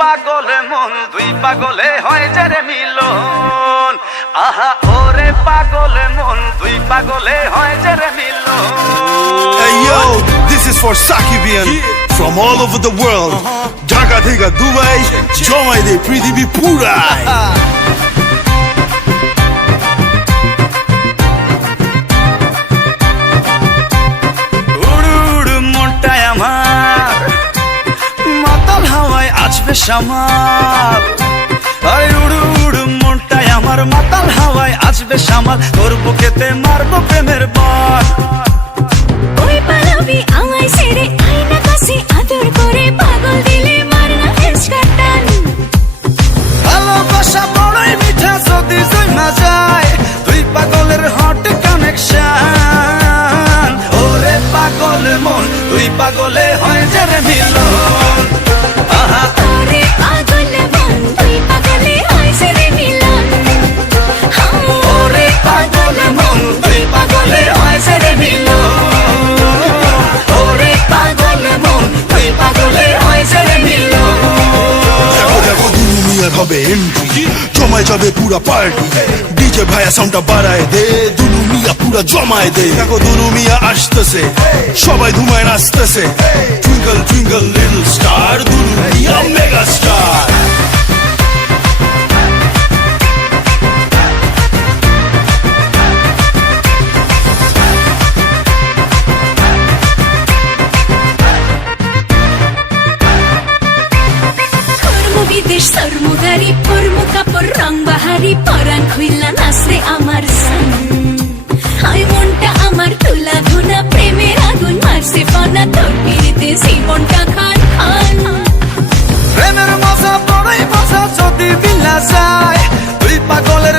পাগলে মন দুই পাগলে হয় যে রে মিলন, আহা ওরে পাগলে মন দুই পাগলে হয় যে রে মিলন। Hey yo, this is for Sakibian from all over the world. Dhaka থেকে দুবাই জমাই দে পৃথিবী পুরাই। উড়ু উড়ু মনটায় আমার মাতাল হাওয়ায় আসবে সামাল, আরে উড়ু উড়ু মনটায় আমার মাতাল হাওয়ায় আসবে সামাল, তোর বুকেতে মারবো প্রেমের বান। ওই পালাবি আমায় ছেড়ে আয়না কাছে আদর করে পাগল দিলে মারনা হেসকাটান। ভালোবাসা বড়ই মিঠা যদি জমা যায় দুই পাগলের হট কানেকশন, ওরে পাগল মন দুই পাগলে হয় যে রে মিলন, আহা ওরে পাগল মন দুই পাগলে হয় যে রে মিলন, ওরে পাগল মন দুই পাগলে হয় যে রে মিলন, ওরে পাগল মন দুই পাগলে হয় যে রে মিলন। দেখো দেখো দুনু মিয়ার হবে এন্ট্রি, জমায় যাবে পুরা পার্টি। ডিজে ভাইয়া সাউন্ডটা বাড়ায় দে, দুনু মিয়া পুরা জমায় দে। দেখো দুনু মিয়া আসতেছে, সবাই ধুমায় নাচতেছে। টুইঙ্কল টুইঙ্কল লিটল স্টার, দুনু মিয়া মেগা স্টার। বিদেশ সর্মগারি পরম কাপড় রং বাহারি পরাণ খুইলা নাচরে আমার সান। হাই মনটা আমার তুলা ধুনা প্রেমের আগুন মারছে ফনা, তোর পিড়িতে জীবনটা খান খান। প্রেমের মজা বড়ই মজা যদি মিলা যায় দুই পাগলের